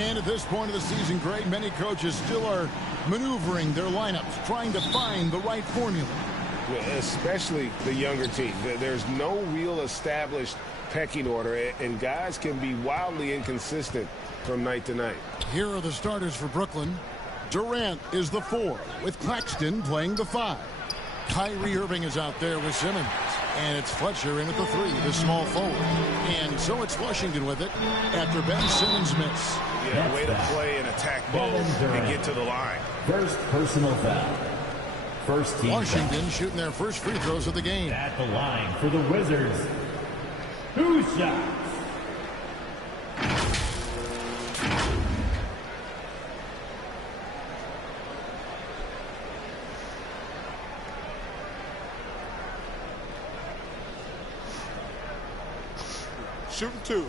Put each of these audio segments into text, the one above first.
And at this point of the season, Greg, many coaches still are maneuvering their lineups, trying to find the right formula. Especially the younger team. There's no real established pecking order, and guys can be wildly inconsistent from night to night. Here are the starters for Brooklyn. Durant is the 4, with Claxton playing the 5. Kyrie Irving is out there with Simmons. And it's Fletcher in at the 3, the small forward. And so it's Washington with it after Ben Simmons' miss. Yeah, way to play and attack both and get to the line. First personal foul. First team Washington foul. shooting their first free throws of the game. At the line for the Wizards. 2 shots. Shooting 2.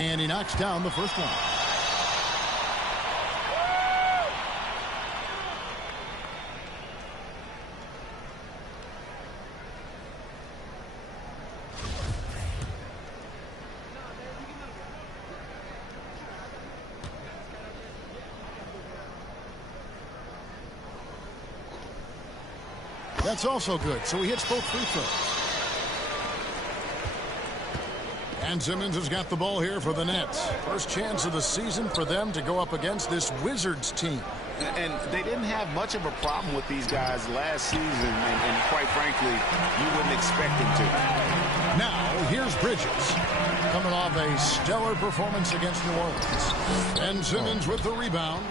And he knocks down the first one. That's also good, so he hits both free throws. And Simmons has got the ball here for the Nets. First chance of the season for them to go up against this Wizards team. And they didn't have much of a problem with these guys last season, and quite frankly, you wouldn't expect them to. Now, here's Bridges, coming off a stellar performance against New Orleans. And Simmons with the rebound.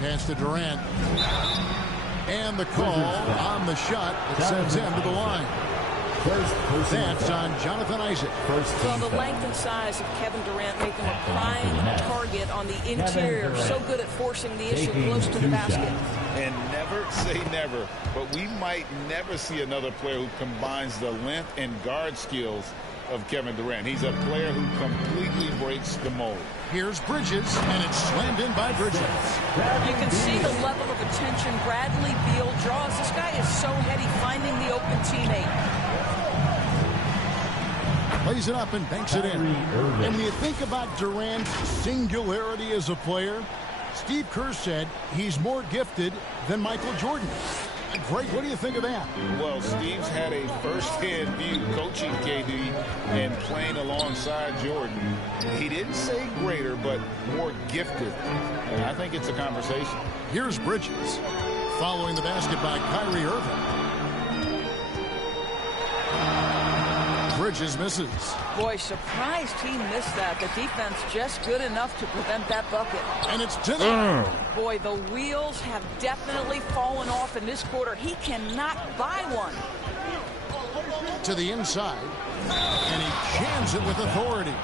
Pass to Durant. And the call on the shot that sends him to the line. That's on Jonathan Isaac. Well, the length and size of Kevin Durant make him a prime target on the interior. So good at forcing the issue close to the basket. And never say never, but we might never see another player who combines the length and guard skills of Kevin Durant. He's a player who completely breaks the mold. Here's Bridges, and it's slammed in by Bridges. You can see the level of attention Bradley Beal draws. This guy is so heady finding the open teammate. Plays it up and banks it in. And when you think about Durant's singularity as a player, Steve Kerr said he's more gifted than Michael Jordan. Greg, what do you think of that? Well, Steve's had a first-hand view coaching KD and playing alongside Jordan. He didn't say greater, but more gifted. And I think it's a conversation. Here's Bridges, following the basket by Kyrie Irving. Bridges misses. Boy, surprised he missed that. The defense just good enough to prevent that bucket. And it's to the... Boy, the wheels have definitely fallen off in this quarter. He cannot buy one. To the inside. And he jams it with authority.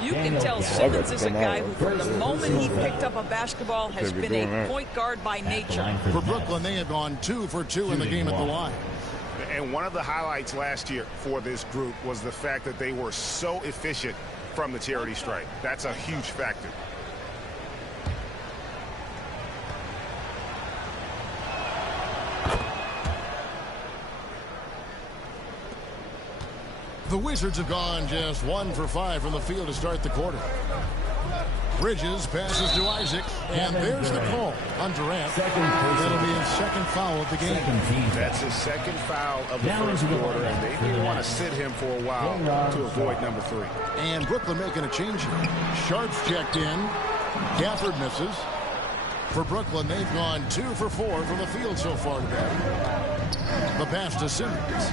You can tell Simmons is a guy who, from the moment he picked up a basketball, has been a point guard by nature. For Brooklyn, they have gone 2 for 2 in the game at the line. And one of the highlights last year for this group was the fact that they were so efficient from the charity stripe. That's a huge factor. The Wizards have gone just 1 for 5 from the field to start the quarter. Bridges passes to Isaac, and there's the call on Durant. That'll be his second foul of the game. That's his second foul of the first quarter, and they didn't want to sit him for a while to avoid number 3. And Brooklyn making a change here. Sharp's checked in. Gafford misses. For Brooklyn, they've gone 2 for 4 from the field so far today. The pass to Simmons.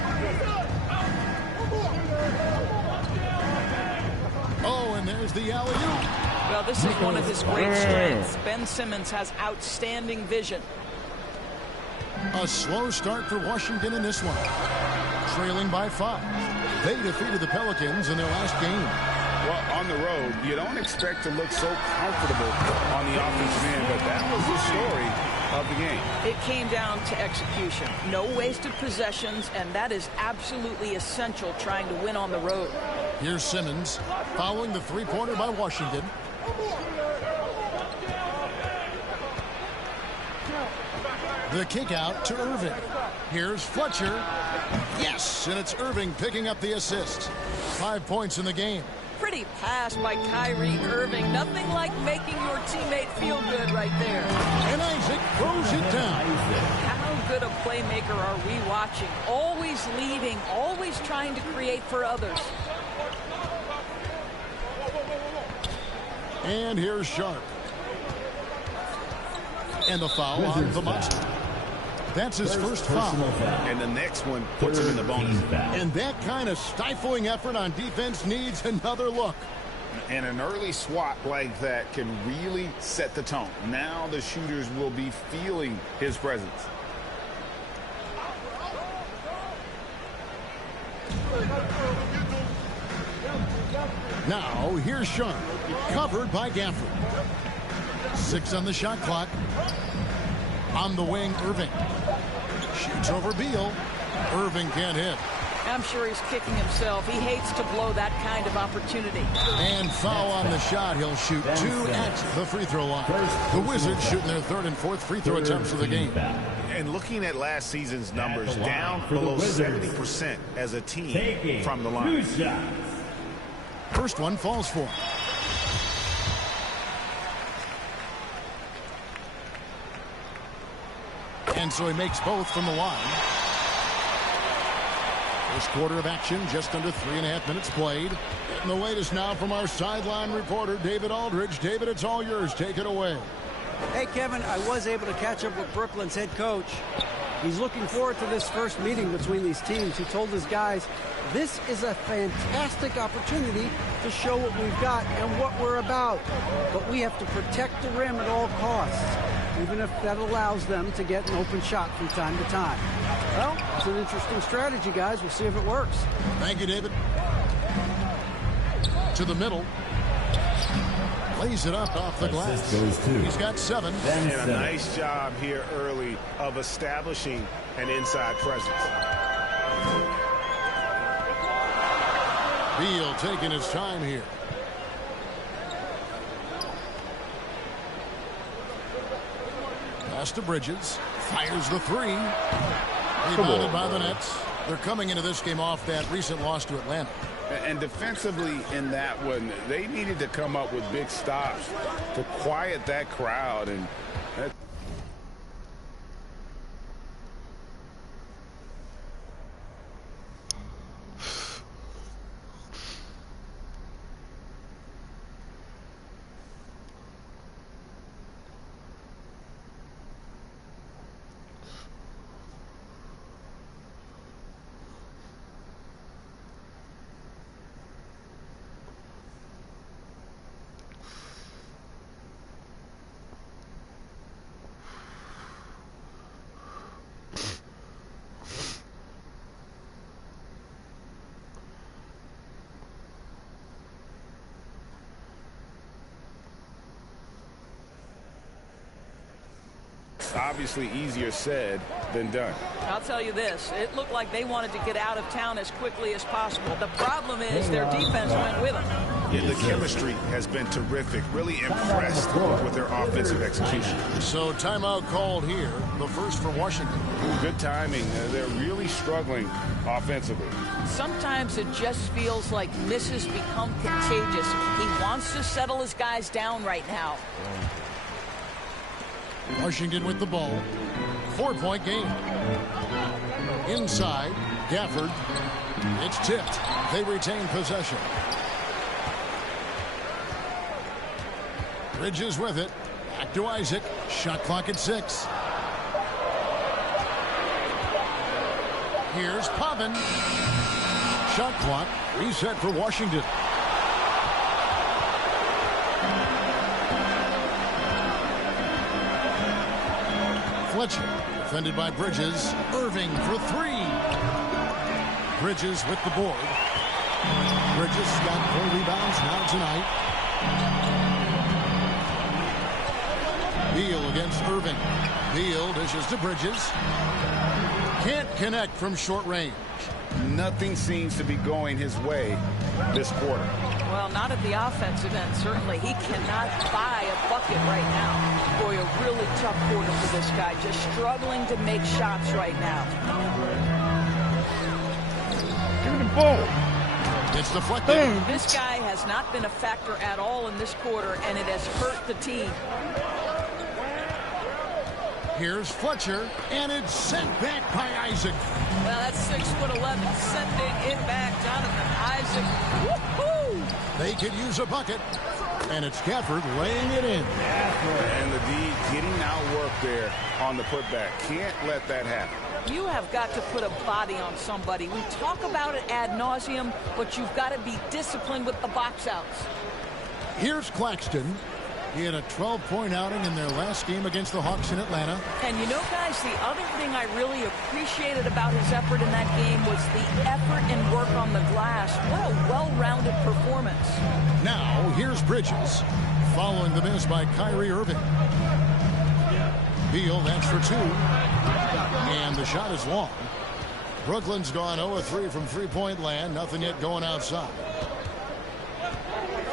Oh, and there's the alley-oop. Well, this is one of his great strengths. Ben Simmons has outstanding vision. A slow start for Washington in this one. Trailing by 5. They defeated the Pelicans in their last game. Well, on the road, you don't expect to look so comfortable on the offensive end, but that was the story of the game. It came down to execution. No wasted possessions, and that is absolutely essential trying to win on the road. Here's Simmons following the three-pointer by Washington. The kick out to Irving. Here's Fletcher. Yes, and it's Irving picking up the assist. 5 points in the game. Pretty pass by Kyrie Irving. Nothing like making your teammate feel good right there. And Isaac throws it down. How good a playmaker are we watching? Always leading, always trying to create for others. And here's Sharp. And the foul on the monster. That's his first foul. And the next one puts him in the bonus. And that kind of stifling effort on defense needs another look. And an early swat like that can really set the tone. Now the shooters will be feeling his presence. Now, here's Sharp. Covered by Gafford. 6 on the shot clock. On the wing, Irving. Shoots over Beal. Irving can't hit. I'm sure he's kicking himself. He hates to blow that kind of opportunity. And foul on the shot. He'll shoot 2 at the free throw line. The Wizards shooting their 3rd and 4th free throw attempts of the game. And looking at last season's numbers, down below 70% as a team from the line. First one falls for him. And so he makes both from the line. First quarter of action, just under 3.5 minutes played. And the latest now from our sideline reporter, David Aldridge. David, it's all yours. Take it away. Hey, Kevin, I was able to catch up with Brooklyn's head coach. He's looking forward to this first meeting between these teams. He told his guys, this is a fantastic opportunity to show what we've got and what we're about. But we have to protect the rim at all costs, even if that allows them to get an open shot from time to time. Well, it's an interesting strategy, guys. We'll see if it works. Thank you, David. To the middle. Lays it up off the glass. He's got 7. And a nice job here early of establishing an inside presence. Beal taking his time here. Pass to Bridges. Fires the 3. Rebounded by the Nets. They're coming into this game off that recent loss to Atlanta. And defensively in that one, they needed to come up with big stops to quiet that crowd. And that obviously easier said than done. I'll tell you this, it looked like they wanted to get out of town as quickly as possible. The problem is their defense went with them. Yeah, the chemistry has been terrific. Really impressed with their offensive execution. So timeout called here, the first for Washington. Good timing. They're really struggling offensively. Sometimes it just feels like misses become contagious. He wants to settle his guys down right now. Washington with the ball. 4-point game. Inside, Gafford. It's tipped. They retain possession. Bridges with it. Back to Isaac. Shot clock at 6. Here's Pavin. Shot clock reset for Washington. Fletcher, defended by Bridges. Irving for 3. Bridges with the board. Bridges got 4 rebounds now tonight. Beal against Irving. Beal dishes to Bridges. Can't connect from short range. Nothing seems to be going his way this quarter. Well, not at the offensive end, certainly. He cannot buy a bucket right now. Boy, a really tough quarter for this guy. Just struggling to make shots right now. Give me the ball. It's deflected. This guy has not been a factor at all in this quarter, and it has hurt the team. Here's Fletcher, and it's sent back by Isaac. Well, that's 6'11", sending it back. Jonathan Isaac. Woohoo! They could use a bucket, and it's Gafford laying it in. And the D getting out work there on the putback. Can't let that happen. You have got to put a body on somebody. We talk about it ad nauseum, but you've got to be disciplined with the box outs. Here's Claxton. He had a 12-point outing in their last game against the Hawks in Atlanta. And you know, guys, the other thing I really appreciated about his effort in that game was the effort and work on the glass. What a well-rounded performance. Now, here's Bridges, following the miss by Kyrie Irving. Beal, that's for two. And the shot is long. Brooklyn's gone 0-3 from three-point land. Nothing yet going outside.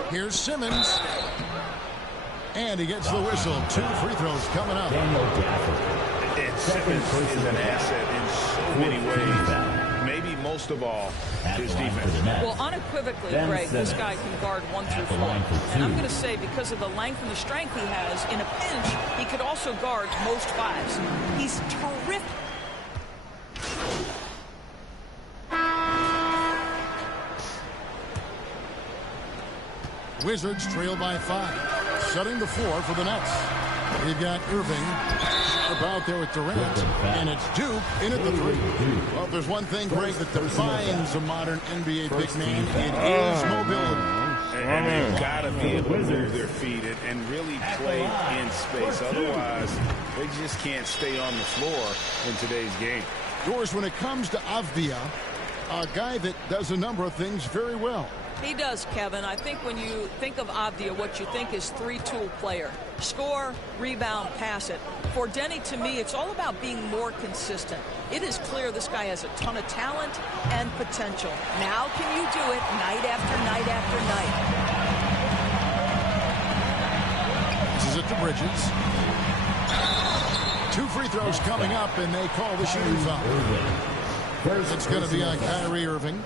Here's Simmons. And he gets the whistle. 2 free throws coming up. And Simmons is an asset in so many ways. Maybe most of all, his defense. Well, unequivocally, Greg, this guy can guard 1 through 4. And I'm going to say, because of the length and the strength he has, in a pinch, he could also guard most 5s. He's terrific. Wizards trail by 5. Setting the floor for the Nets. You've got Irving about there with Durant, and it's Duke in at the 3. Well, if there's one thing, Greg, that defines a modern NBA big man, it is mobility. And they've got to be able to move their feet and really play in space. Otherwise, they just can't stay on the floor in today's game. Doors, when it comes to Avdia, a guy that does a number of things very well. He does, Kevin. I think when you think of Avdia, what you think is 3-tool player. Score, rebound, pass it. For Denny, to me, it's all about being more consistent. It is clear this guy has a ton of talent and potential. Now can you do it night after night after night? This is it to Bridges. 2 free throws coming up, and they call the shooting foul. It's going to be on Kyrie Irving.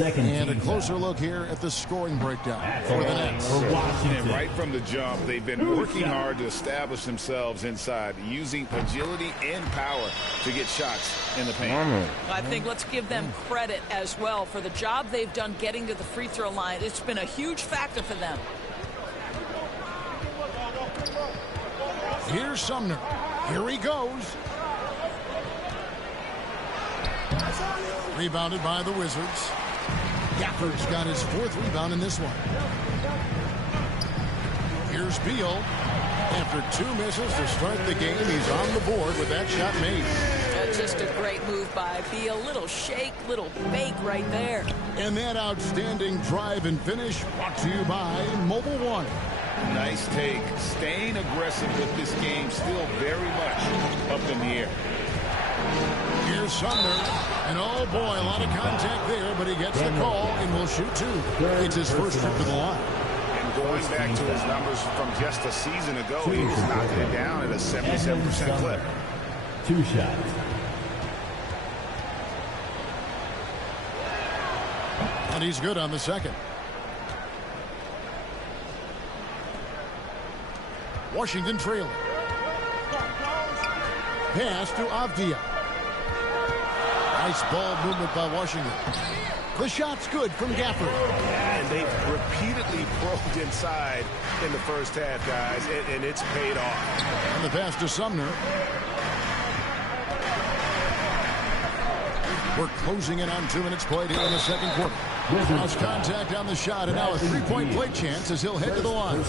And a closer look here at the scoring breakdown for the Nets. And right from the jump, they've been working hard to establish themselves inside, using agility and power to get shots in the paint. I think let's give them credit as well for the job they've done getting to the free throw line. It's been a huge factor for them. Here's Sumner. Here he goes. Rebounded by the Wizards. Gafford's got his 4th rebound in this one. Here's Beal. After 2 misses to start the game, he's on the board with that shot made. That's just a great move by Beal. Little shake, little bake right there. And that outstanding drive and finish brought to you by Mobile One. Nice take. Staying aggressive with this game, still very much up in the air. Here's Sumner. And oh boy, a lot of contact there, but he gets the call and will shoot 2. It's his first trip to the line. And going back to his numbers from just a season ago, he was knocking it down at a 77% clip. 2 shots. And he's good on the second. Washington trailing. Pass to Avdia. Nice ball movement by Washington. The shot's good from Gafford. And they've repeatedly probed inside in the first half, guys, and it's paid off. And the pass to Sumner. We're closing in on 2 minutes played here in the second quarter. House contact on the shot, and now a 3-point play chance as he'll head to the line.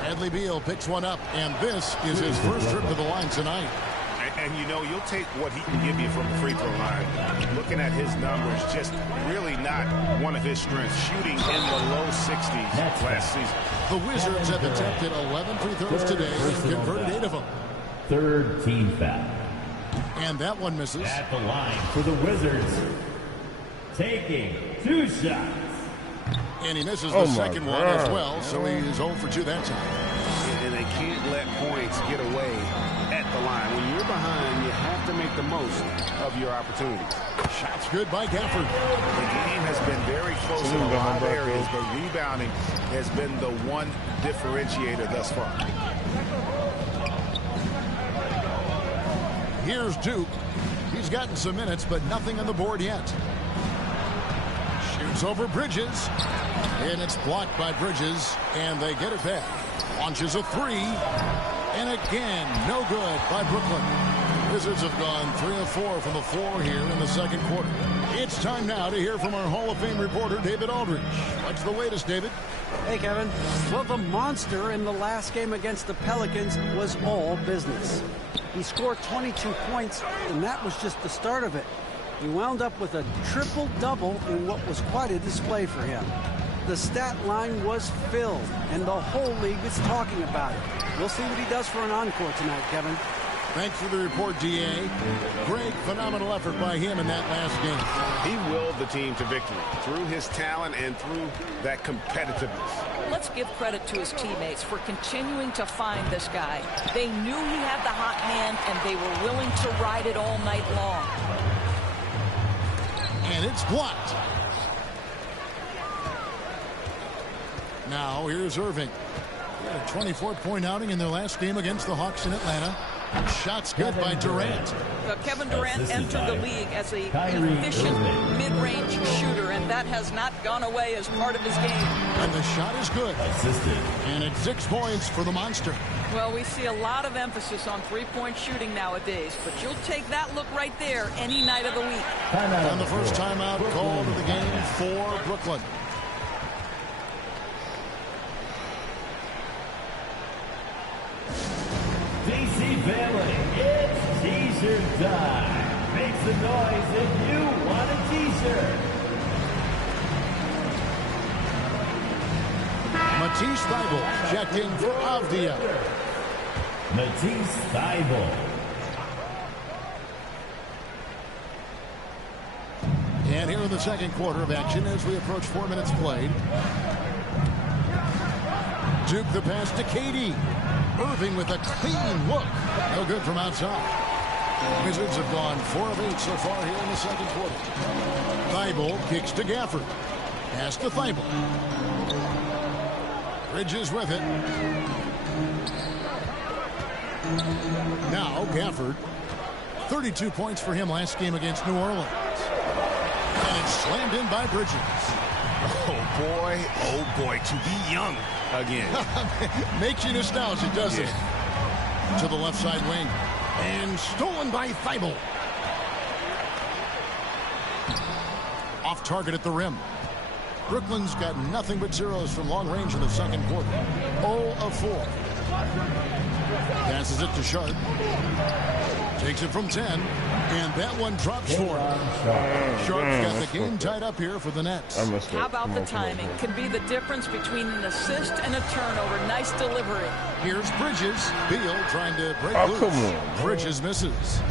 Bradley Beal picks one up, and this is his first trip to the line tonight. And, you know, you'll take what he can give you from the free throw line. Looking at his numbers, just really not one of his strengths. Shooting in the low 60s last season. The Wizards have attempted 11 free throws today and converted 8 of them. 3rd team foul. And that one misses. At the line for the Wizards. Taking 2 shots. And he misses the second one as well, so he's 0 for 2 that time. And they can't let points get away at the line. When you're behind, you have to make the most of your opportunities. Shots good by Gafford. The game has been very close in a lot of areas, but rebounding has been the one differentiator thus far. Here's Duke. He's gotten some minutes, but nothing on the board yet. Shoots over Bridges. And it's blocked by Bridges, and they get it back. Launches a three. And again, no good by Brooklyn. Wizards have gone 3 of 4 from the floor here in the second quarter. It's time now to hear from our Hall of Fame reporter, David Aldridge. What's the latest, David? Hey, Kevin. Well, the monster in the last game against the Pelicans was all business. He scored 22 points, and that was just the start of it. He wound up with a triple-double in what was quite a display for him. The stat line was filled, and the whole league is talking about it. We'll see what he does for an encore tonight, Kevin. Thanks for the report, D.A. Great, phenomenal effort by him in that last game. He willed the team to victory through his talent and through that competitiveness. Let's give credit to his teammates for continuing to find this guy. They knew he had the hot hand, and they were willing to ride it all night long. And it's blocked. Now here's Irving. He had a 24-point outing in their last game against the Hawks in Atlanta. Shots good by Durant. Kevin Durant entered the league as an efficient mid-range shooter, and that has not gone away as part of his game. And the shot is good. And it's 6 points for the monster. Well, we see a lot of emphasis on three-point shooting nowadays, but you'll take that look right there any night of the week. And the first timeout called of the game for Brooklyn. DC family, it's teaser time. Make some noise if you want a t-shirt. Matisse Thybulle checked in for Avdia. Matisse Thybulle. And here in the second quarter of action as we approach 4 minutes played. Duke the pass to KD. Irving with a clean look. No good from outside. Wizards have gone 4 of 8 so far here in the second quarter. Thybulle kicks to Gafford. Pass to Thybulle. Bridges with it. Now Gafford. 32 points for him last game against New Orleans. And it's slammed in by Bridges. Oh, boy, to be young again. Makes you nostalgic, doesn't it? To the left side wing. And stolen by Thybulle. Off target at the rim. Brooklyn's got nothing but zeros from long range in the second quarter. 0 of 4. Passes it to Sharp. Takes it from 10. And that one drops for him. Sharp's got the game tied up here for the Nets. How about the timing? Can be the difference between an assist and a turnover. Nice delivery. Here's Bridges. Beal trying to break loose. Come on. Bridges misses.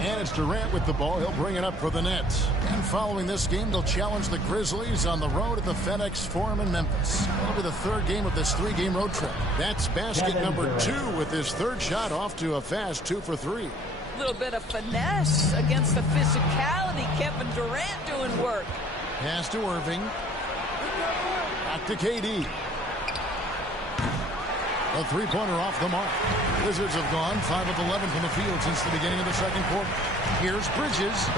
And it's Durant with the ball. He'll bring it up for the Nets. And following this game, they'll challenge the Grizzlies on the road at the FedEx Forum in Memphis. That'll be the third game of this 3-game road trip. That's basket number 2 with his third shot off to a fast 2 for 3. A little bit of finesse against the physicality. Kevin Durant doing work. Pass to Irving. Back to KD. A three-pointer off the mark. Wizards have gone 5 of 11 from the field since the beginning of the second quarter. Here's Bridges.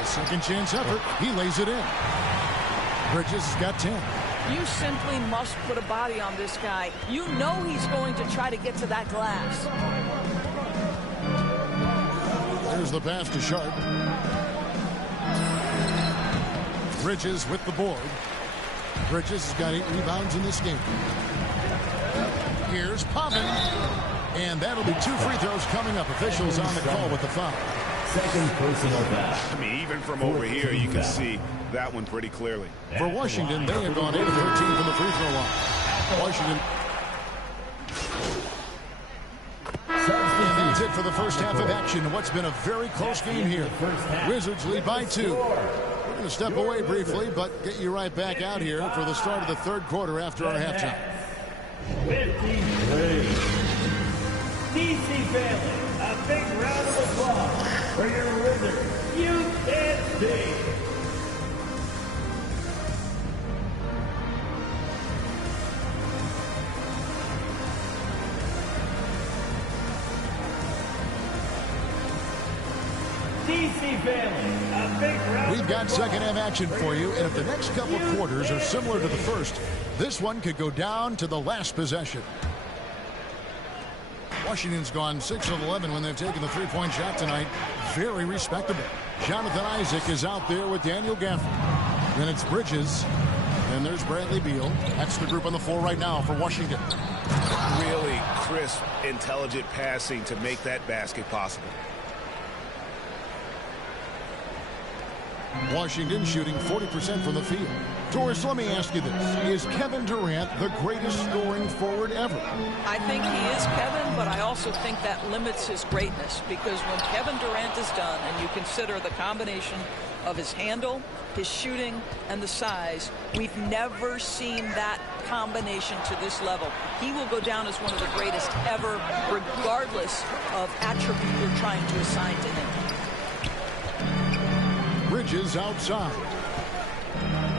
A second chance effort. He lays it in. Bridges has got 10. You simply must put a body on this guy. You know he's going to try to get to that glass. There's the pass to Sharp. Bridges with the board. Bridges has got 8 rebounds in this game. Here's Pavin. And that'll be 2 free throws coming up. Officials on the call with the foul. Second personal foul. I mean, even from over here, you can see that one pretty clearly. For Washington, they have gone 8 of 13 from the free throw line. Washington. And that's it for the first half of action. What's been a very close game here. Wizards lead by 2. We're going to step away briefly, but get you right back out here for the start of the third quarter after our halftime. 53. DC family, a big round of applause for your Wizards. You can't see. We've got second half action for you, and if the next couple quarters are similar to the first, this one could go down to the last possession. Washington's gone 6 of 11 when they've taken the three-point shot tonight. Very respectable. Jonathan Isaac is out there with Daniel Gafford. Then it's Bridges. And there's Bradley Beal. That's the group on the floor right now for Washington. Really crisp, intelligent passing to make that basket possible. Washington shooting 40% from the field. Doris, let me ask you this. Is Kevin Durant the greatest scoring forward ever? I think he is, Kevin, but I also think that limits his greatness, because when Kevin Durant is done and you consider the combination of his handle, his shooting, and the size, we've never seen that combination to this level. He will go down as one of the greatest ever, regardless of attribute you're trying to assign to him. Bridges outside.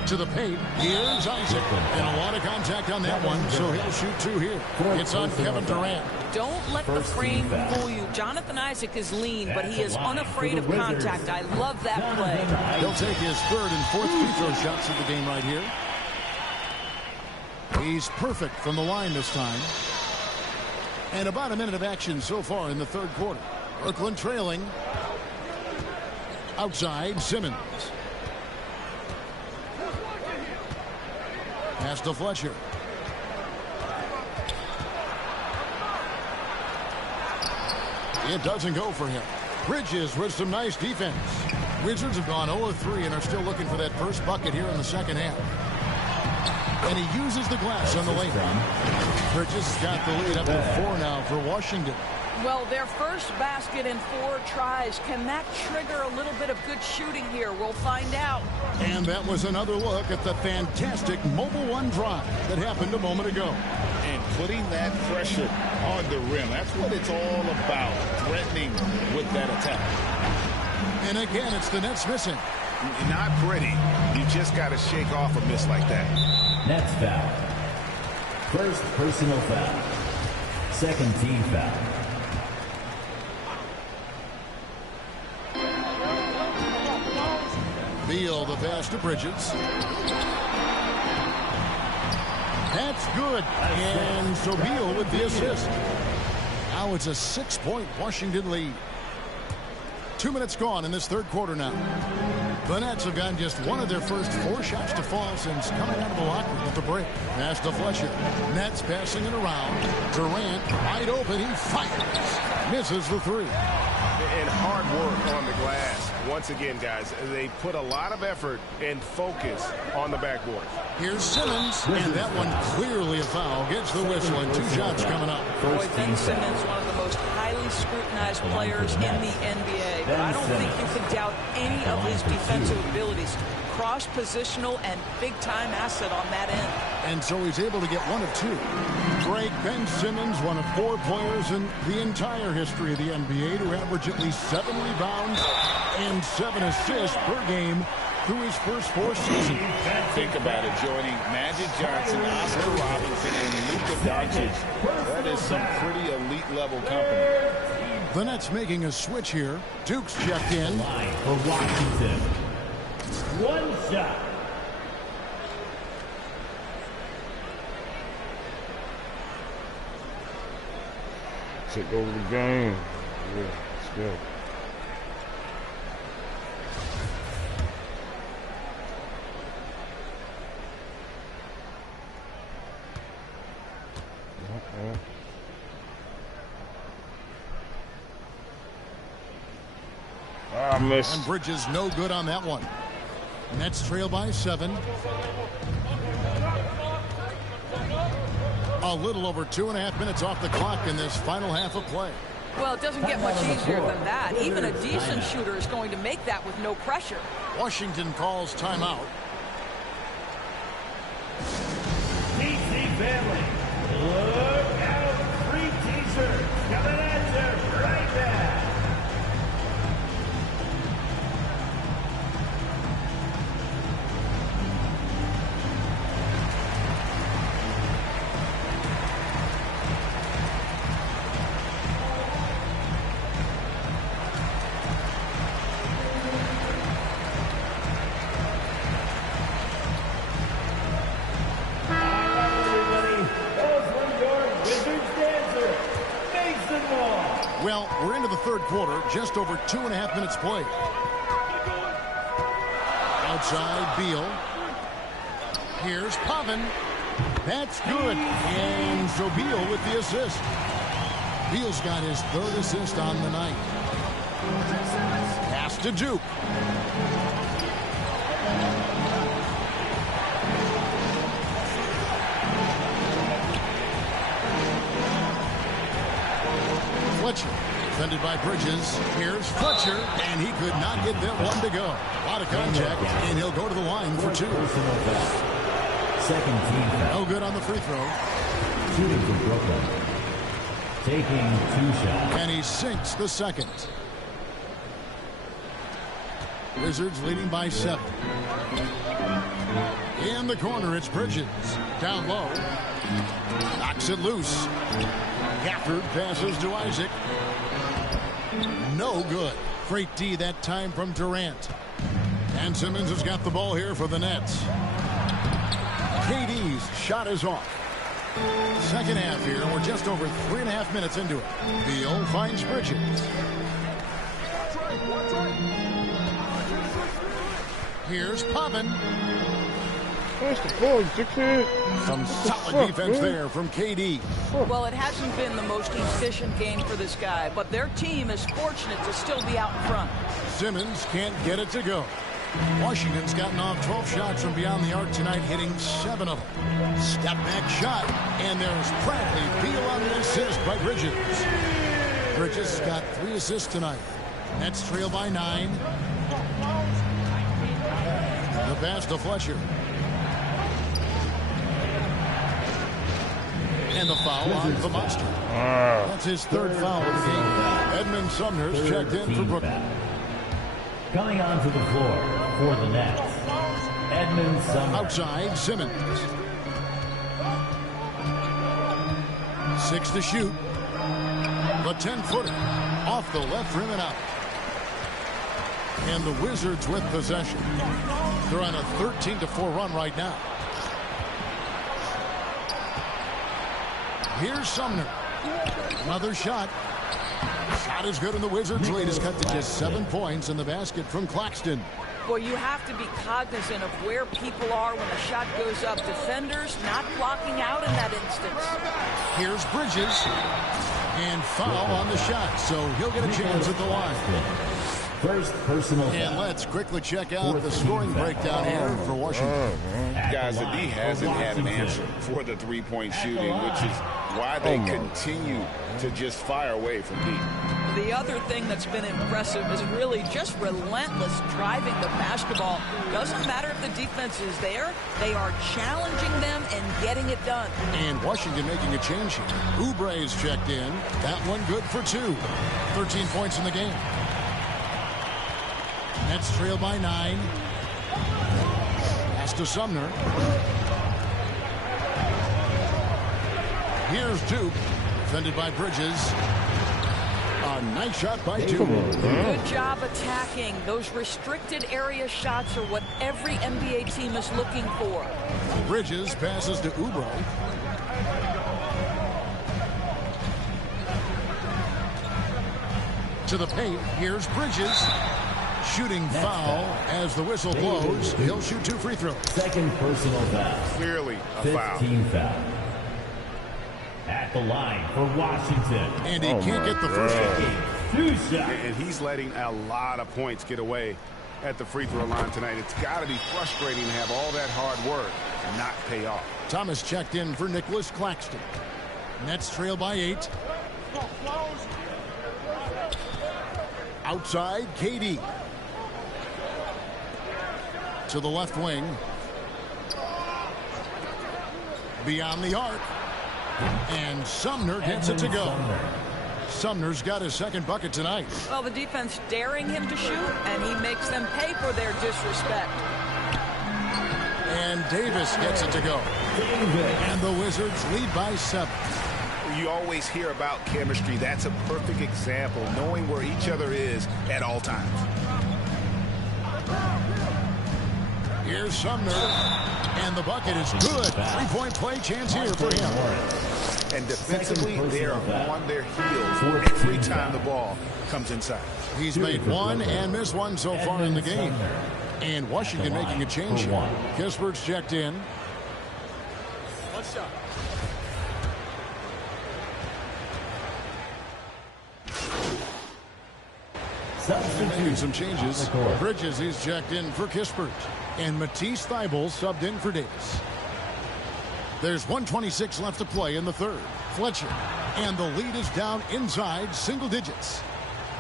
To the paint. Here's Isaac. And a lot of contact on that one, so he'll shoot two here. It's on Kevin Durant. Don't let the frame fool you. Jonathan Isaac is lean, but he is unafraid of contact. I love that play. He'll take his third and fourth free throw shots of the game right here. He's perfect from the line this time. And about a minute of action so far in the third quarter. Brooklyn trailing. Outside, Simmons. Pass to Fletcher. It doesn't go for him. Bridges with some nice defense. Wizards have gone 0-3 and are still looking for that first bucket here in the second half. And he uses the glass on the layup. Bridges has got the lead up to 4 now for Washington. Well, their first basket in 4 tries. Can that trigger a little bit of good shooting here? We'll find out. And that was another look at the fantastic Mobile One drive that happened a moment ago. And putting that pressure on the rim. That's what it's all about, threatening with that attack. And again, it's the Nets missing. Not pretty. You just got to shake off a miss like that. Nets foul. First personal foul. Second team foul. Beal, the pass to Bridges. That's good. And so Beal with the assist. Now it's a 6-point Washington lead. 2 minutes gone in this third quarter now. The Nets have gotten just one of their first 4 shots to fall since coming out of the locker room at the break. Pass to Fletcher. Nets passing it around. Durant wide open. He fires. Misses the 3. And hard work on the glass. Once again, guys, they put a lot of effort and focus on the backboard. Here's Simmons, and that one clearly a foul. Gets the whistle, and 2 shots coming up. Boy, Ben Simmons, one of the most highly scrutinized players in the NBA. But I don't think you can doubt any of his defensive abilities. Cross-positional and big-time asset on that end. And so he's able to get 1 of 2. Greg, Ben Simmons, one of 4 players in the entire history of the NBA to average at least 7 rebounds and 7 assists per game through his first 4 seasons. Think about it, joining Magic Johnson, Oscar Robinson, and Luka Doncic. That is some pretty elite-level company. The Nets making a switch here. Duke's checked in. Line for Washington. 1 shot. Take over the game. Yeah, let's go. I missed. And Bridges no good on that one. Nets trail by 7. A little over 2.5 minutes off the clock in this final half of play. Well, it doesn't get much easier than that. Even a decent shooter is going to make that with no pressure. Washington calls timeout. DC family, look out. Free t-shirts coming at you right now. Well, we're into the third quarter, just over 2.5 minutes played. Outside, Beal. Here's Pavin. That's good. And so Beal with the assist. Beal's got his third assist on the night. Pass to Duke. Fletcher, defended by Bridges. Here's Fletcher, and he could not get that one to go. A lot of contact, and he'll go to the line for two. Second team foul. No good on the free throw. Shooting for Brooklyn. Taking 2 shots. And he sinks the second. Wizards leading by 7. In the corner, it's Bridges. Down low. Knocks it loose. Gafford passes to Isaac. No good. Great D that time from Durant. And Simmons has got the ball here for the Nets. KD's shot is off. Second half here. We're just over 3.5 minutes into it. Beal finds Bridges. Here's Pavin. Some solid defense there from KD. Well, it hasn't been the most efficient game for this guy, but their team is fortunate to still be out in front. Simmons can't get it to go. Washington's gotten off 12 shots from beyond the arc tonight, hitting 7 of them. Step back shot, and there's Bradley Beal on the assist by Bridges. Bridges got 3 assists tonight. Nets trail by 9. The pass to Fletcher. And the foul on the monster. That's his third foul of the game. Edmund Sumner's checked in for Brooklyn. Coming onto the floor for the Nets, Edmund Sumner. Outside, Simmons. 6 to shoot. The 10-footer off the left rim and out. And the Wizards with possession. They're on a 13-4 run right now. Here's Sumner. Another shot. Shot is good, and the Wizards' lead is cut to just 7 points in the basket from Claxton. Boy, you have to be cognizant of where people are when a shot goes up. Defenders not blocking out in that instance. Here's Bridges. And foul on the shot, so he'll get a chance at the line. First personal foul. And let's quickly check out the scoring breakdown here for Washington. Guys, the D hasn't had an answer for the three-point shooting, which is why they continue to just fire away from deep. The other thing that's been impressive is really just relentless driving the basketball. Doesn't matter if the defense is there. They are challenging them and getting it done. And Washington making a change here. Oubre's checked in. That one good for 2. 13 points in the game. Nets trail by 9. Pass to Sumner. Here's Duke. Defended by Bridges. A nice shot by Duke. Good job attacking. Those restricted area shots are what every NBA team is looking for. Bridges passes to Oubre. To the paint. Here's Bridges. Shooting foul as the whistle blows. He'll shoot 2 free throws. Second personal foul. Clearly a foul. 15 foul. At the line for Washington. And he can't get the first shot. 2 shots. And he's letting a lot of points get away at the free throw line tonight. It's got to be frustrating to have all that hard work and not pay off. Thomas checked in for Nicholas Claxton. Nets trail by 8. Outside, KD. To the left wing. Beyond the arc. And Sumner gets it to go. Sumner's got his second bucket tonight. Well, the defense daring him to shoot, and he makes them pay for their disrespect. And Davis gets it to go. And the Wizards lead by 7. You always hear about chemistry. That's a perfect example, knowing where each other is at all times. Here's Sumner. And the bucket is good. 3-point play chance here for him. And defensively, they are on their heels every time the ball comes inside. He's made one and missed one so far in the game. And Washington making a change here. Kispert's checked in. What's up? Making some changes. Bridges, he's checked in for Kispert. And Matisse Thybulle subbed in for Davis. There's 1:26 left to play in the third. Fletcher. And the lead is down inside single digits.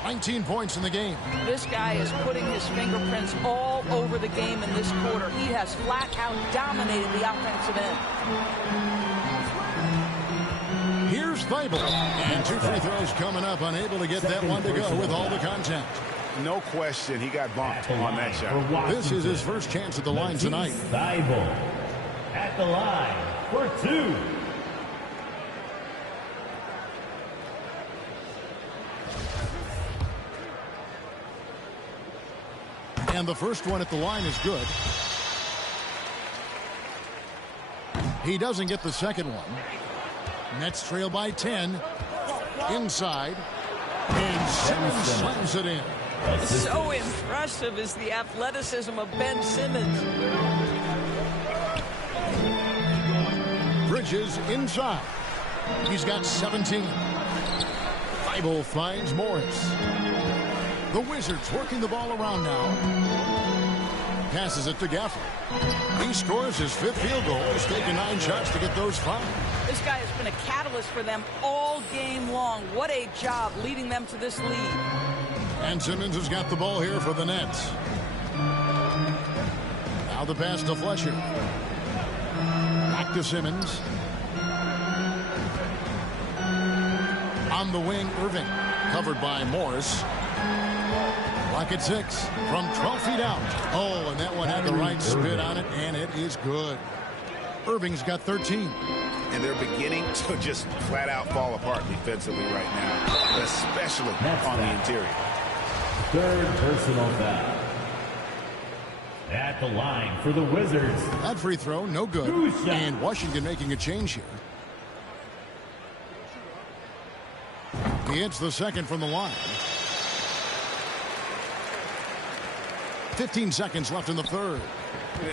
19 points in the game. This guy is putting his fingerprints all over the game in this quarter. He has flat out dominated the offensive end. Here's Thybulle. And 2 free throws coming up. Unable to get that one to go with all the contact. No question, he got bumped on that shot. This is his first chance at the line tonight. Thybulle at the line for 2. And the first one at the line is good. He doesn't get the second one. Nets trail by 10. Inside. And Simmons slams it in. So impressive is the athleticism of Ben Simmons. Bridges inside. He's got 17. Thybulle finds Morris. The Wizards working the ball around now. Passes it to Gafford. He scores his 5th field goal. He's taken 9 shots to get those 5. This guy has been a catalyst for them all game long. What a job leading them to this lead. And Simmons has got the ball here for the Nets. Now the pass to Fletcher. Back to Simmons. On the wing, Irving. Covered by Morris. Clock at 6 from 12 feet out. Oh, and that one had the right spin on it, and it is good. Irving's got 13. And they're beginning to just flat out fall apart defensively right now, especially on the interior. 3rd personal foul. At the line for the Wizards. That free throw, no good. And Washington making a change here. He hits the second from the line. 15 seconds left in the third.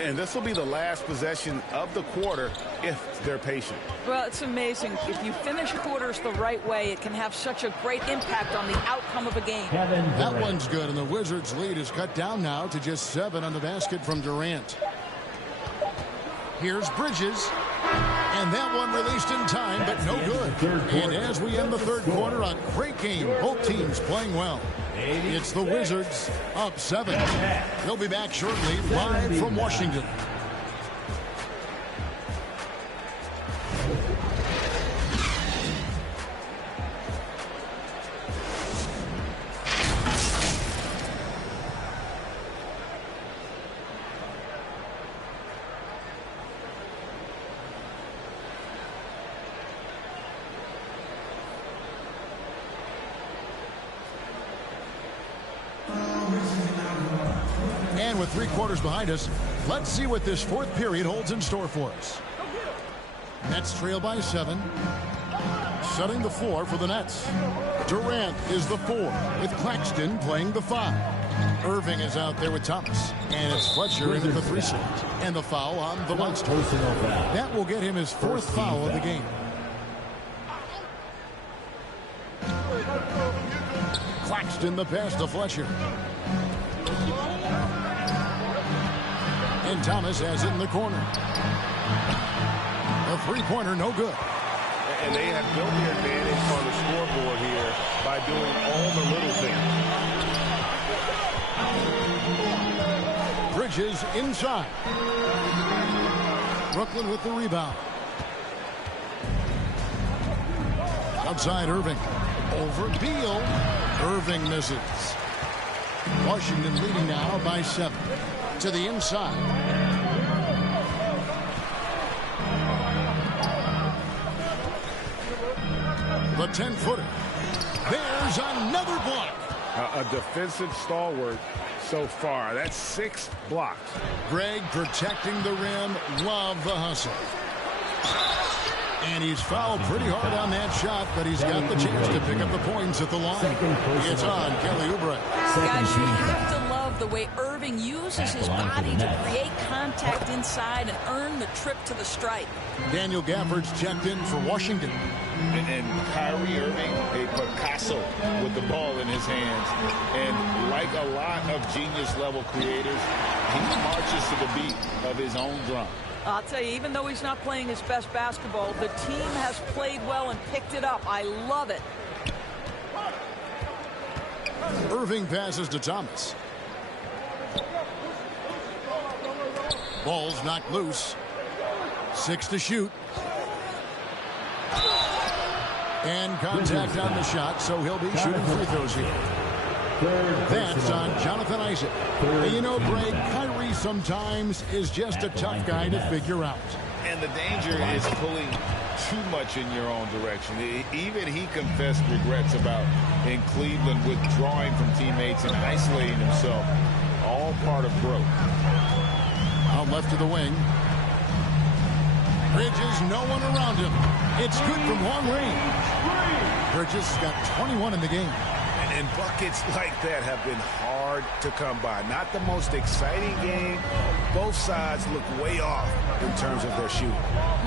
And this will be the last possession of the quarter if they're patient. Well, it's amazing. If you finish quarters the right way, it can have such a great impact on the outcome of a game. That one's good, and the Wizards' lead is cut down now to just 7 on the basket from Durant. Here's Bridges. And that one released in time, but no good. And as we end the third quarter, a great game. Both teams playing well. It's the Wizards up 7. They'll be back shortly, live from Washington. And with 3 quarters behind us, let's see what this 4th period holds in store for us. Nets trail by 7. Setting the floor for the Nets. Durant is the 4, with Claxton playing the 5. Irving is out there with Thomas. And it's Fletcher in at the 3 slot. And the foul on the monster. That will get him his 4th foul of the game. Claxton the pass to Fletcher. And Thomas has it in the corner. A 3-pointer, no good. And they have built their advantage on the scoreboard here by doing all the little things. Bridges inside. Brooklyn with the rebound. Outside Irving. Over Beal. Irving misses. Washington leading now by 7. To the inside. The 10-footer. There's another block. A defensive stalwart so far. That's 6 blocks. Greg protecting the rim. Love the hustle. And he's fouled pretty hard on that shot, but he's got the chance to pick up the points at the line. It's on Kelly Oubre. Guys, you have to love the way Irving uses his body to create contact inside and earn the trip to the stripe. Daniel Gafford's checked in for Washington. And Kyrie Irving, a Picasso with the ball in his hands. And like a lot of genius-level creators, he marches to the beat of his own drum. I'll tell you, even though he's not playing his best basketball, the team has played well and picked it up. I love it. Irving passes to Thomas. Ball's knocked loose. 6 to shoot. And contact on the shot, so he'll be shooting free throws here. That's on Jonathan Isaac. And you know, Greg, Kyrie sometimes is just a tough guy to figure out. And the danger is pulling too much in your own direction. Even he confessed regrets about in Cleveland withdrawing from teammates and isolating himself. All part of growth. Out left to the wing. Bridges, no one around him. It's good from long range. Bridges got 21 in the game. And buckets like that have been hard to come by. Not the most exciting game. Both sides look way off in terms of their shooting.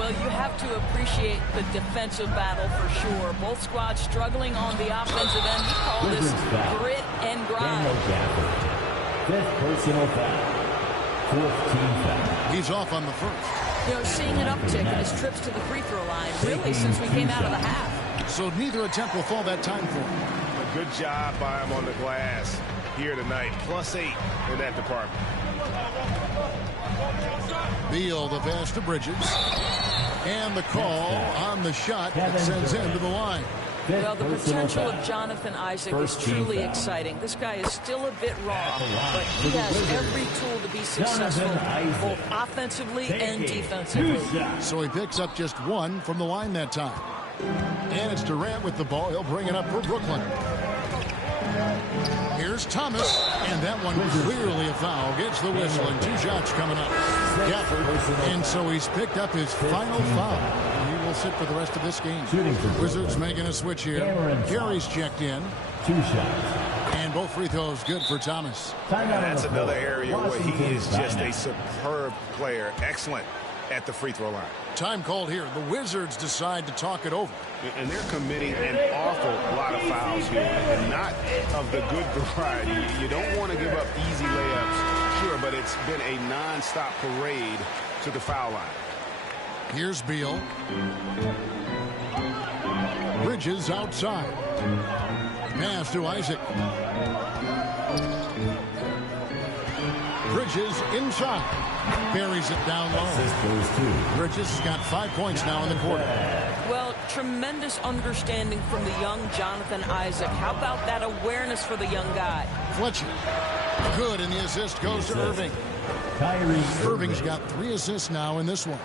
Well, you have to appreciate the defensive battle for sure. Both squads struggling on the offensive end. We call this grit and grind. Fifth personal foul. 14th foul. He's off on the first. You know, seeing an uptick in his trips to the free throw line, really, since we came out of the half. So neither attempt will fall that time for him. Good job by him on the glass here tonight. +8 in that department. Beal, the pass to Bridges. And the call on the shot that sends him to the line. Well, the potential of Jonathan Isaac is truly exciting. This guy is still a bit raw, but he has every tool to be successful, both offensively and defensively. So he picks up just 1 from the line that time. And it's Durant with the ball. He'll bring it up for Brooklyn. Here's Thomas, and that one clearly a foul. Gets the whistle, and 2 shots coming up. Gafford, and so he's picked up his final foul. He will sit for the rest of this game. Wizards making a switch here. Gary's checked in. 2 shots. And both free throws good for Thomas. And that's another area where he is just a superb player. Excellent at the free throw line. Time called here. The Wizards decide to talk it over. And they're committing an awful lot of fouls here, and not of the good variety. You don't want to give up easy layups, sure, but it's been a non-stop parade to the foul line. Here's Beal. Bridges outside. Pass to Isaac. Bridges inside. Buries it down low. Bridges has got 5 points now in the quarter. Well, tremendous understanding from the young Jonathan Isaac. How about that awareness for the young guy? Fletcher. Good, and the assist goes to Irving. Irving's got 3 assists now in this one.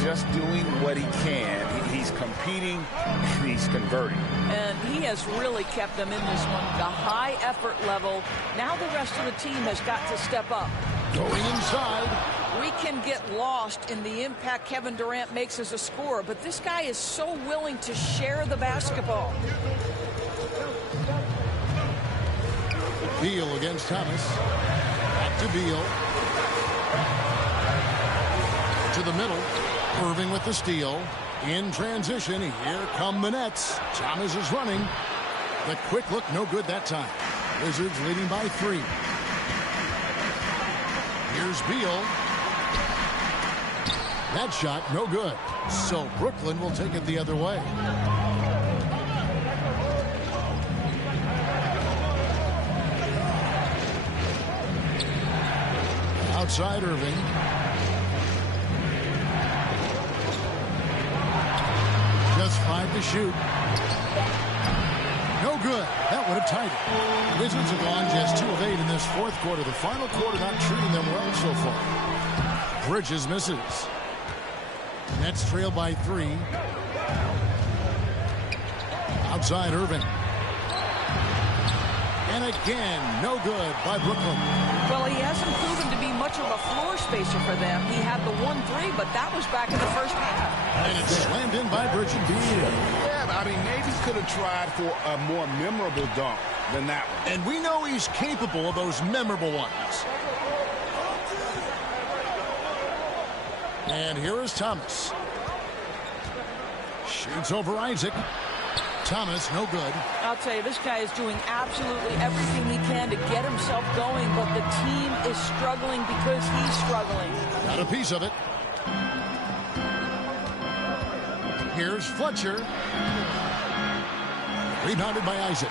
Just doing what he can. He's competing, and he's converting. And he has really kept them in this one. The high effort level. Now the rest of the team has got to step up. Going inside. We can get lost in the impact Kevin Durant makes as a scorer, but this guy is so willing to share the basketball. Beal against Thomas. Back to Beal. To the middle. Irving with the steal. In transition, here come the Nets. Thomas is running. The quick look, no good that time. Wizards leading by 3. Here's Beal. That shot, no good. So Brooklyn will take it the other way. outside Irving. Just 5 to shoot. No good. That would have tied it. Wizards have gone just 2 of 8 in this fourth quarter. The final quarter not treating them well so far. Bridges misses. Nets trail by 3. Outside Irving. And again, no good by Brooklyn. Well, he hasn't proven to be much of a floor spacer for them. He had the 1-3, but that was back in the first half. And it's slammed in by Bridges. Yeah, I mean, maybe could have tried for a more memorable dunk than that one. And we know he's capable of those memorable ones. And here is Thomas. Shoots over Isaac. Thomas, no good. I'll tell you, this guy is doing absolutely everything he can to get himself going, but the team is struggling because he's struggling. Got a piece of it. Here's Fletcher. Rebounded by Isaac.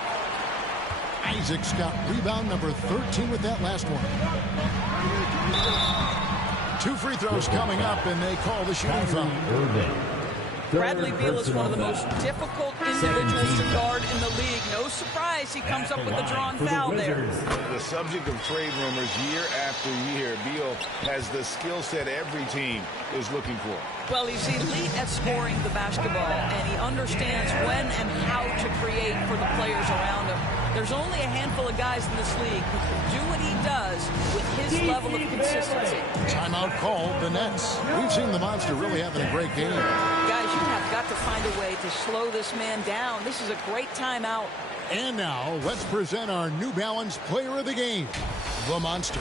Isaac's got rebound number 13 with that last one. 2 free throws coming up, and they call the shooting foul. Bradley Beal is one of the most difficult individuals to guard in the league. No surprise he comes up with a drawn foul there. The subject of trade rumors year after year, Beal has the skill set every team is looking for. Well, he's elite at scoring the basketball, and he understands when and how to create for the players around him. There's only a handful of guys in this league who can do what he does with his level of consistency. Timeout called the Nets. We've seen the monster really having a great game. Guys, you have got to find a way to slow this man down. This is a great timeout. And now, let's present our New Balance player of the game, the Monster.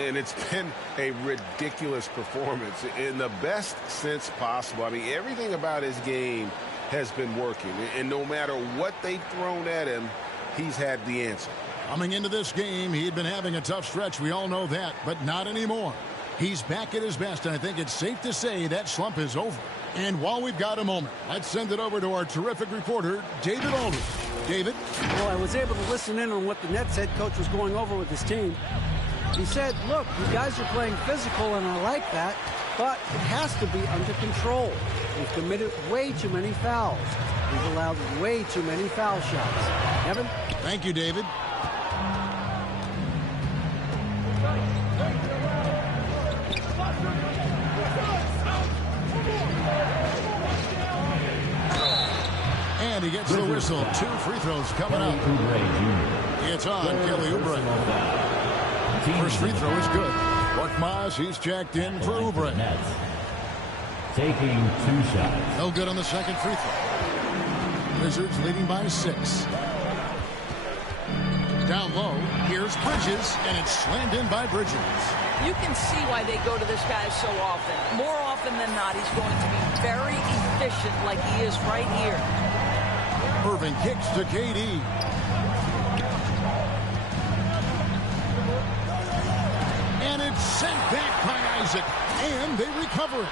And it's been a ridiculous performance in the best sense possible. I mean, everything about his game has been working. And no matter what they've thrown at him, he's had the answer. Coming into this game, he had been having a tough stretch. We all know that, but not anymore. He's back at his best, and I think it's safe to say that slump is over. And while we've got a moment, let's send it over to our terrific reporter, David Aldridge. David? Well, I was able to listen in on what the Nets head coach was going over with his team. He said, look, you guys are playing physical, and I like that, but it has to be under control. We've committed way too many fouls. We've allowed way too many foul shots. Kevin? Thank you, David. And he gets the whistle. 2 free throws coming up. It's on Kelly Oubre. First free throw is good. Korkmaz, he's checked in for Oubre. Taking 2 shots. No good on the second free throw. Wizards leading by 6. Down low, here's Bridges, and it's slammed in by Bridges. You can see why they go to this guy so often. More often than not, he's going to be very efficient like he is right here. Irving kicks to KD. And it's sent back by Isaac, and they recover it.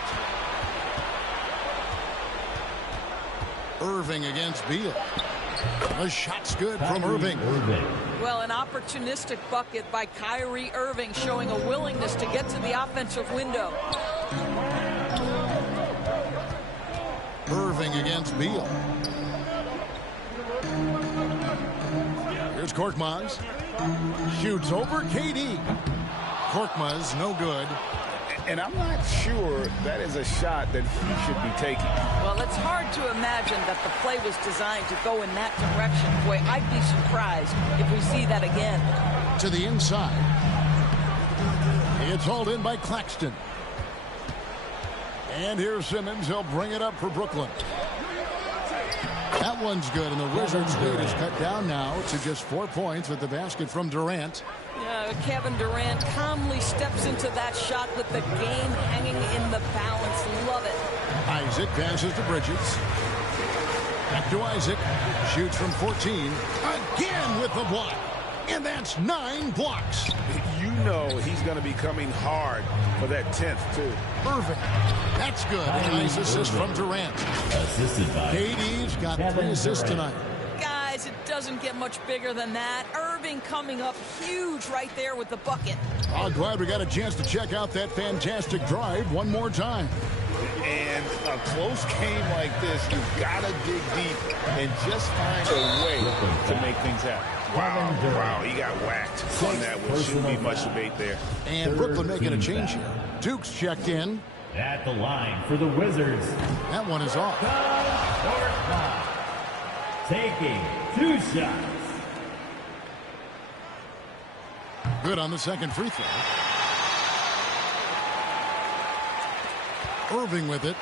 Irving against Beal. The shot's good from Irving. Well, an opportunistic bucket by Kyrie Irving, showing a willingness to get to the offensive window. Irving against Beal. Here's Korkmaz. Shoots over KD. Korkmaz, no good. And I'm not sure that is a shot that he should be taking. Well, it's hard to imagine that the play was designed to go in that direction. Boy, I'd be surprised if we see that again. To the inside. It's hauled in by Claxton. And here's Simmons. He'll bring it up for Brooklyn. That one's good, and the Wizards' lead is cut down now to just 4 points with the basket from Durant. Kevin Durant calmly steps into that shot with the game hanging in the balance. Love it. Isaac passes to Bridges. Back to Isaac. Shoots from 14. Again with the block. And that's 9 blocks. You know he's going to be coming hard for that 10th, too. Irving. That's good. A nice assist from Durant. Assisted by KD's got 3 assists tonight. Guys, it doesn't get much bigger than that. Irving Irving coming up huge right there with the bucket. I'm glad we got a chance to check out that fantastic drive one more time. And a close game like this, you've got to dig deep and just find a way to make things happen. Wow, he got whacked on that one. Shouldn't be much debate there. And Brooklyn making a change here. Duke's checked in. At the line for the Wizards, That one is off. taking 2 shots. Good on the second free throw. Irving with it.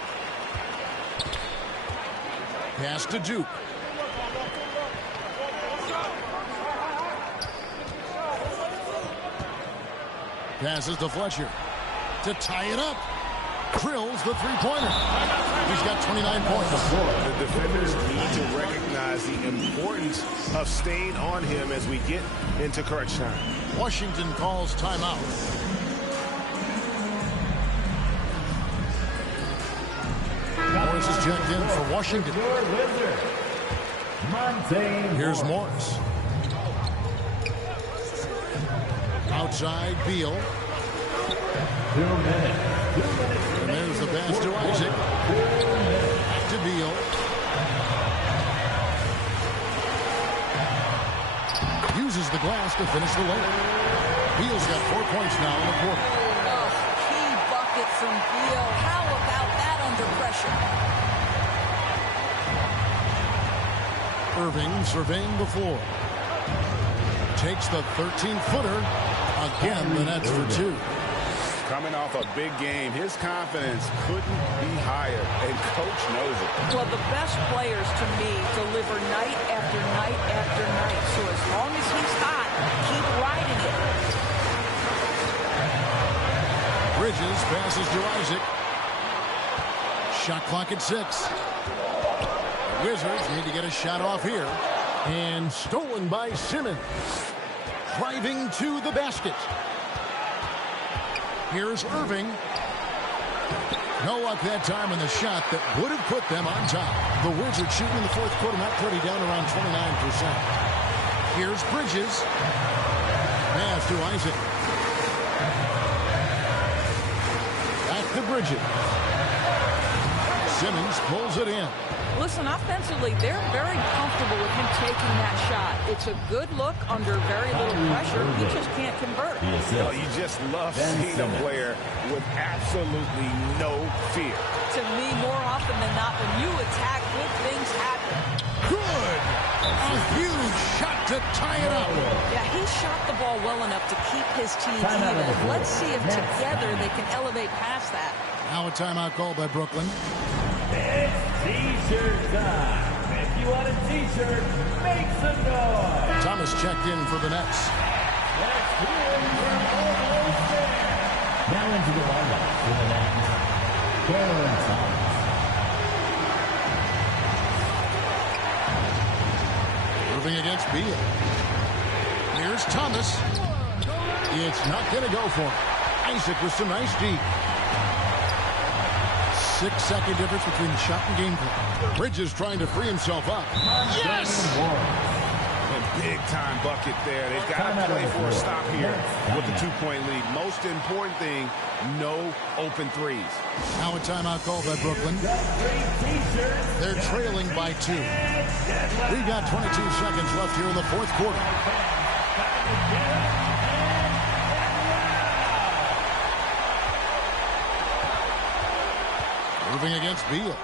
Pass to Duke. Passes to Fletcher to tie it up. Drills the three-pointer. He's got 29 points. The defenders need to recognize the importance of staying on him as we get into crunch time. Washington calls timeout. Morris is checked in for Washington. Here's Morris. Outside, Beal. 2 minutes. And there's the pass to Isaac. Back to Beal. Uses the glass to finish the layup. Beal's got 4 points now in the quarter. Oh, key bucket from Beal. How about that under pressure? Irving surveying the floor. Takes the 13-footer. Again, the Nets for 2. Coming off a big game, his confidence couldn't be higher, and coach knows it. Well, the best players to me deliver night after night after night. So as long as he's hot, keep riding it. Bridges passes to Isaac. Shot clock at 6. The Wizards need to get a shot off here. And stolen by Simmons. Driving to the basket. Here's Irving. No luck that time in the shot that would have put them on top. The Wizards shooting in the fourth quarter, not pretty, down around 29%. Here's Bridges. Pass to Isaac. Back to Bridges. Simmons pulls it in. Listen, offensively, they're very comfortable with him taking that shot. It's a good look under very little pressure. He just can't convert. Well, you just love seeing a player with absolutely no fear. To me, more often than not, when you attack, good things happen. Good! A huge shot to tie it up. Yeah, he shot the ball well enough to keep his team even. Let's see if together they can elevate past that. Now a timeout called by Brooklyn. It's t-shirt time. If you want a t-shirt, make some noise. Thomas checked in for the Nets. Let's hear it from Oklahoma. Now into the lineup for the Nets, Cameron Thomas. Moving against Beal. Here's Thomas. It's not going to go for him. Isaac with some nice D. 6-second difference between the shot and game play. Bridges trying to free himself up. Yes! A big-time bucket there. They've got to play for a stop here with the 2-point lead. Most important thing, no open threes. Now a timeout called by Brooklyn. They're trailing by 2. We've got 22 seconds left here in the fourth quarter. Irving against Beal.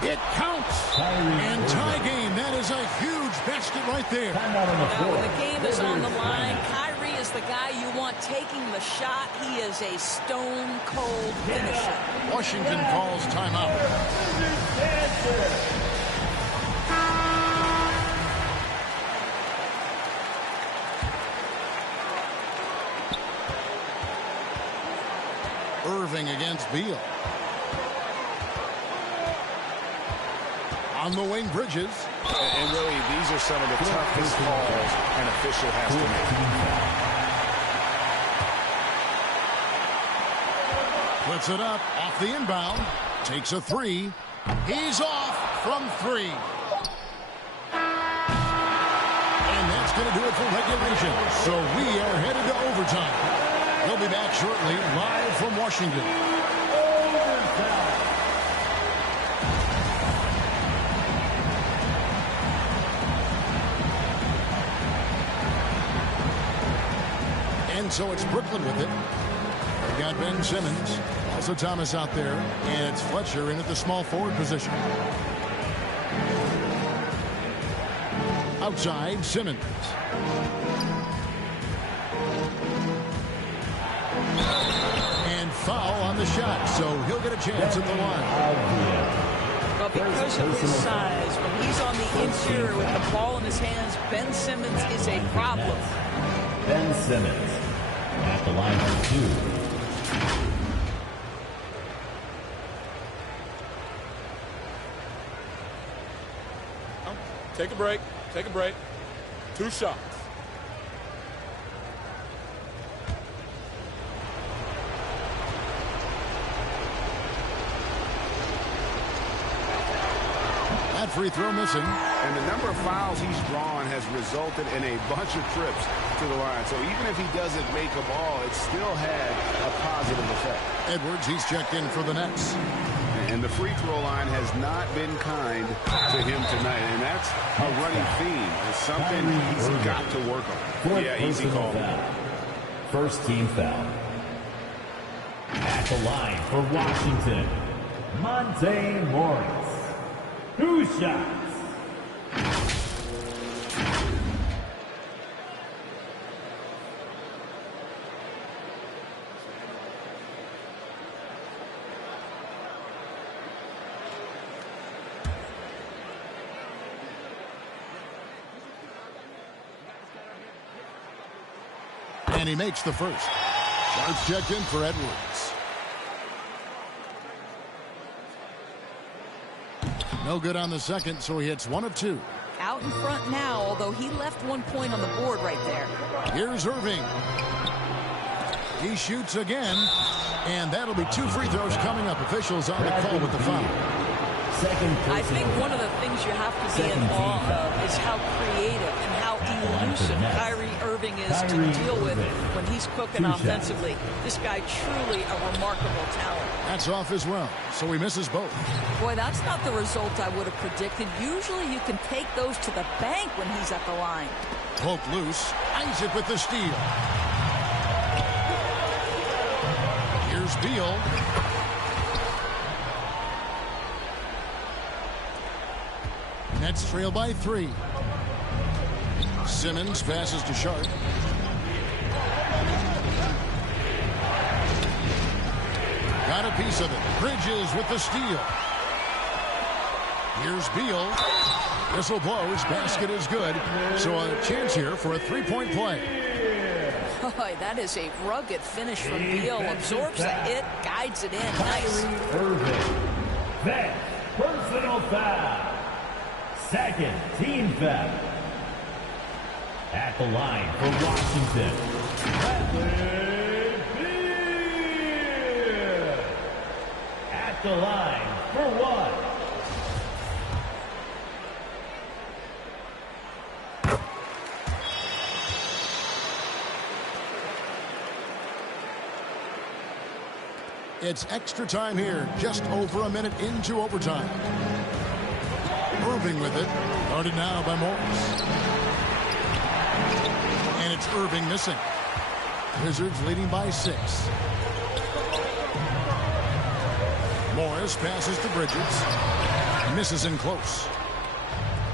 It counts. And tie game. That is a huge basket right there. Now, when the game is on the line, Kyrie is the guy you want taking the shot. He is a stone-cold finisher. Washington calls timeout. Irving against Beal. On the wing, Bridges. And really, these are some of the toughest calls an official has to make. Puts it up off the inbound. Takes a 3. He's off from 3. And that's going to do it for regulation. So we are headed to overtime. We'll be back shortly, live from Washington. And so it's Brooklyn with it. We've got Ben Simmons, also Thomas out there, and it's Fletcher in at the small forward position. Outside, Simmons. And foul on the shot, so he'll get a chance at the line. Well, because of his size, when he's on the interior with the ball in his hands, Ben Simmons is a problem. Ben Simmons at the line for 2. Take a break. Take a break. 2 shots. That free throw missing. And the number of fouls he's drawn has resulted in a bunch of trips to the line. So even if he doesn't make a ball, it still had a positive effect. Edwards, he's checked in for the Nets. And the free throw line has not been kind to him tonight. And that's a running theme. It's something he's got to work on. Yeah, easy call. First team foul. At the line for Washington, Monte Morris. 2 shots. And he makes the first. Shots checked in for Edwards. No good on the second, so he hits 1 of 2. Out in front now, although he left 1 point on the board right there. Here's Irving. He shoots again, and that'll be 2 free throws coming up. Officials on the call with the foul. I think one of the things you have to be in awe of is how creative and how elusive Kyrie Irving is to deal with when he's cooking offensively. This guy truly a remarkable talent. That's off as well, so he misses both. Boy, that's not the result I would have predicted. Usually you can take those to the bank when he's at the line. Poke loose. Isaac with the steal. Here's Beal. Nets trail by 3. Simmons passes to Sharp. Got a piece of it. Bridges with the steal. Here's Beal. Whistle blows. Basket is good. So a chance here for a 3-point play. Boy, that is a rugged finish from Beal. Absorbs the hit, guides it in. Nice. Irving. Then personal foul. Second team foul. At the line for Washington, Bradley Beal. At the line for 1. It's extra time here, just over a minute into overtime. Irving with it, guarded now by Morris. And it's Irving missing. Wizards leading by 6. Morris passes to Bridges. Misses in close.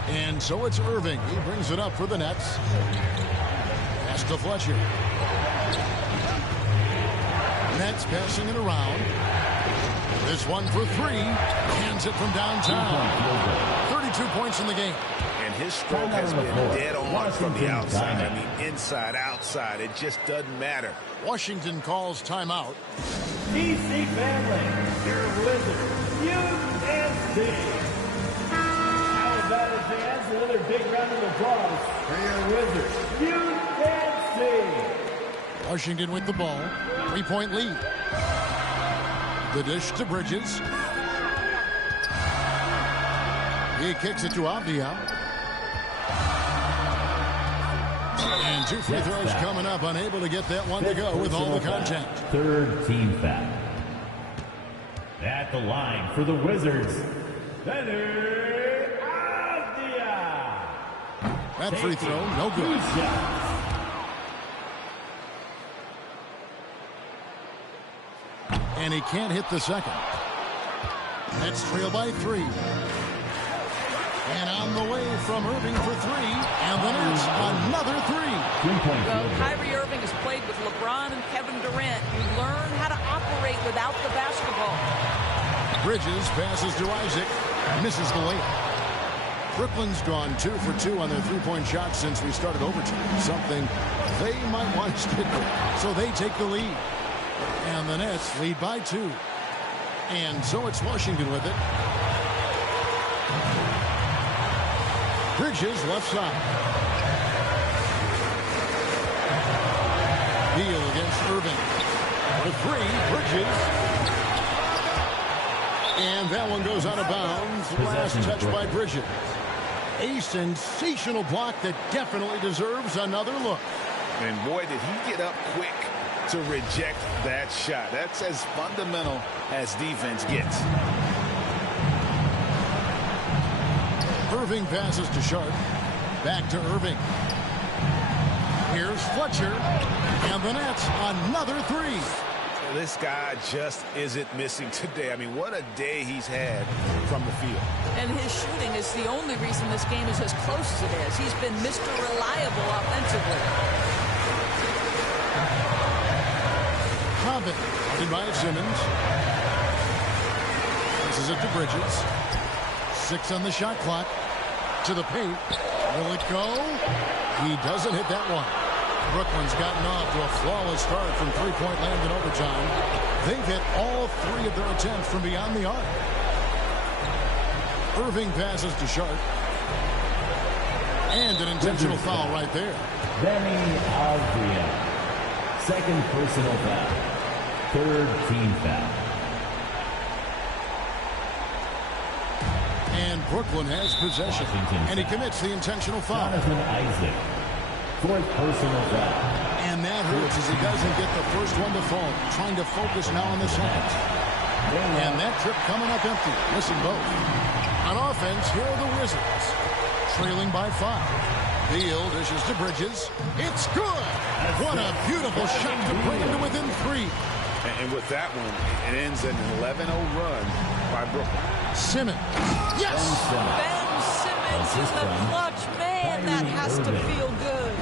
And so it's Irving. He brings it up for the Nets. Pass to Fletcher. Nets passing it around. This one for 3. Hands it from downtown. 32 points in the game. And his stroke has been dead on from the outside. I mean, inside, outside. It just doesn't matter. Washington calls timeout. DC family, your Wizards, UNC. How about a chance? Another big round of applause for your Wizards, UNC. Washington with the ball. 3-point lead. The dish to Bridges. He kicks it to Avdia. And 2 free throws coming up, unable to get that one to go with all the contact. Third team foul. At the line for the Wizards, Leonard Avdia. That free throw, no good. And he can't hit the second. That's trailed by 3. And on the way from Irving for 3. And then it's another 3. Well, Kyrie Irving has played with LeBron and Kevin Durant. You learn how to operate without the basketball. Bridges passes to Isaac. Misses the layup. Brooklyn's gone 2 for 2 on their three-point shots since we started overtime. Something they might want to stick with. So they take the lead. And the Nets lead by 2. And so it's Washington with it. Bridges left side. Beal against Irving. The 3, Bridges. And that one goes out of bounds. Last touch by Bridges. A sensational block that definitely deserves another look. And boy, did he get up quick to reject that shot. That's as fundamental as defense gets. Irving passes to Sharp. Back to Irving. Here's Fletcher. And the Nets, another 3. This guy just isn't missing today. I mean, what a day he's had from the field. And his shooting is the only reason this game is as close as it is. He's been Mr. Reliable offensively. Robin, guarded by Simmons. This is it to Bridges. 6 on the shot clock. To the paint. Will it go? He doesn't hit that one. Brooklyn's gotten off to a flawless start from three-point land in overtime. They've hit all 3 of their attempts from beyond the arc. Irving passes to Sharp. And an intentional foul right there. Benny Avdia. Second personal foul. Third team foul. And Brooklyn has possession. And he commits the intentional foul. Jonathan Isaac. Fourth personal foul. And that hurts as he doesn't get the first one to fall. Trying to focus now on the second. And that trip coming up empty. Listen, both. On offense, here are the Wizards. Trailing by 5. Beal dishes to Bridges. It's good. What a beautiful shot to bring him to within 3. And with that one, it ends an 11-0 run by Brooklyn. Simmons. Yes! Ben Simmons in the clutch. Man, that has to feel good.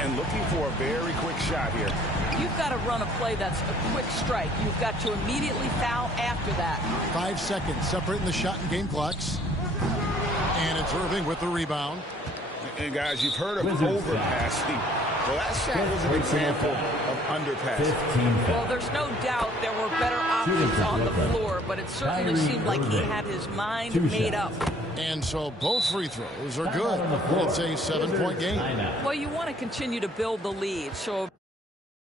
And looking for a very quick shot here. You've got to run a play that's a quick strike. You've got to immediately foul after that. 5 seconds separating the shot and game clocks. And it's Irving with the rebound. And guys, you've heard of overpassing. Well, that shot was an example of underpassing. Well, there's no doubt there were better options on the floor, but it certainly seemed like he had his mind made up. And so both free throws are good. It's a 7-point game. Well, you want to continue to build the lead, so